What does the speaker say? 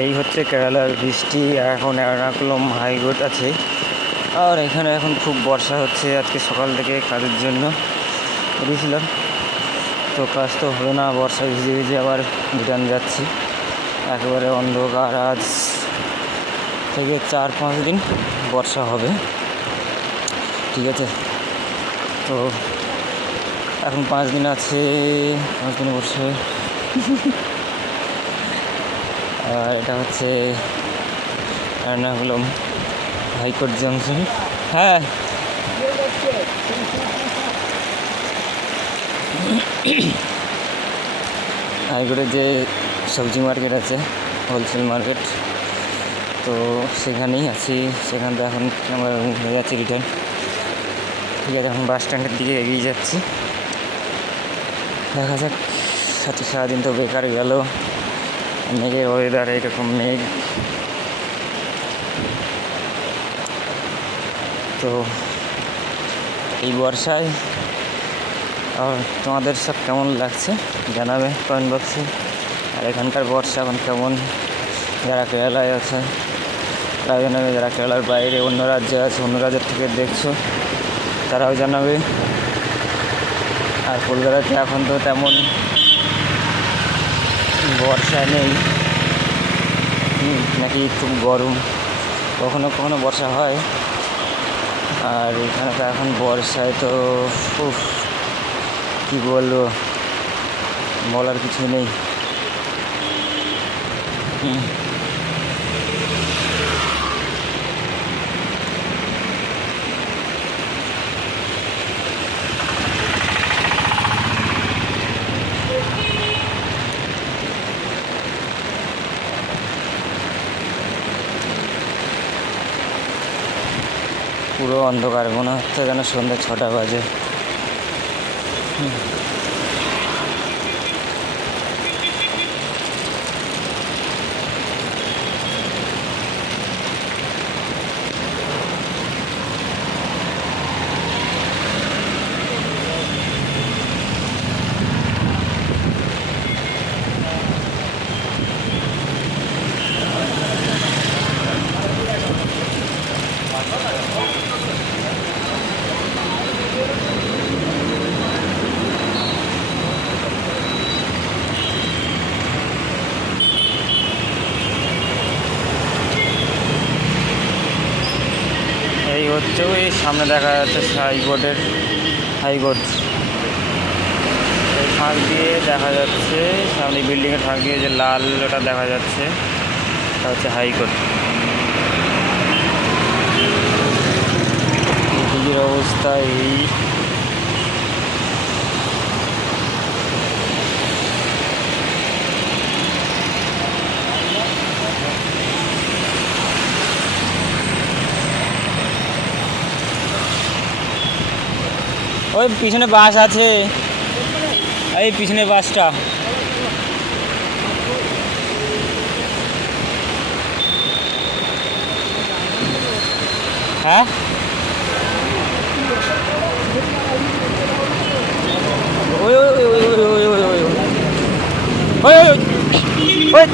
এই হচ্ছে কেরালার বৃষ্টি। এখন এর্নাকুলম হাইকোর্ট আছে, আর এখানে এখন খুব বর্ষা হচ্ছে। আজকে সকাল থেকে কাজের জন্য বেরিয়েছিলাম, তো কাজ তো হলো না, বর্ষা ভিজে ভিজে আবার রিটার্ন যাচ্ছি। একেবারে অন্ধকার। আজ থেকে 4-5 দিন বর্ষা হবে, ঠিক আছে। তো এখন 5 দিন আছে, 5 দিনে বর্ষা হবে। আর এটা হচ্ছে এর্নাকুলম হাইকোর্ট জাংশন। হ্যাঁ, হাইকোর্টের যে সবজি মার্কেট আছে, হোলসেল মার্কেট, তো সেখানেই আছি। সেখান থেকে এখন আমরা হয়ে যাচ্ছি রিটার্ন, ঠিক আছে। এখন বাস স্ট্যান্ডের দিকে এগিয়ে যাচ্ছি, দেখা যাক। আজকে সারাদিন তো বেকার গেল, মেঘের ওয়েদার, এইরকম মেঘ। তো এই বর্ষায় আর তোমাদের সব কেমন লাগছে জানাবে কমেন্ট বক্সে। আর এখানকার বর্ষা এখন কেমন, যারা কেরালায় আছে তারা জানাবে, যারা কেরালার বাইরে অন্য রাজ্যে আছে, অন্য রাজ্যের থেকে দেখছো তারাও জানাবে। আর কলকাতাতে এখন তো তেমন বর্ষা নেই, নাকি খুব গরম, কখনো কখনো বর্ষা হয়। আর এখানে তো এখন বর্ষায় তো খুব কী বলবো, বলার কিছু নেই। পুরো অন্ধকার, মনে হচ্ছে যেন সন্ধ্যা 6টা বাজে। এই হচ্ছে ওই সামনে দেখা যাচ্ছে হাইকোর্ট, এই ফাঁক দিয়ে দেখা যাচ্ছে, সামনে বিল্ডিংয়ের ফাঁক দিয়ে যে লাল ওটা দেখা যাচ্ছে, এটা হচ্ছে হাইকোর্ট। এদিকের অবস্থা এই। ওই পিছনে বাস আছে, এই পিছনে বাসটা। হ্যাঁ, ওই ওই ওই ওই ওই ওই ওই ওই ওই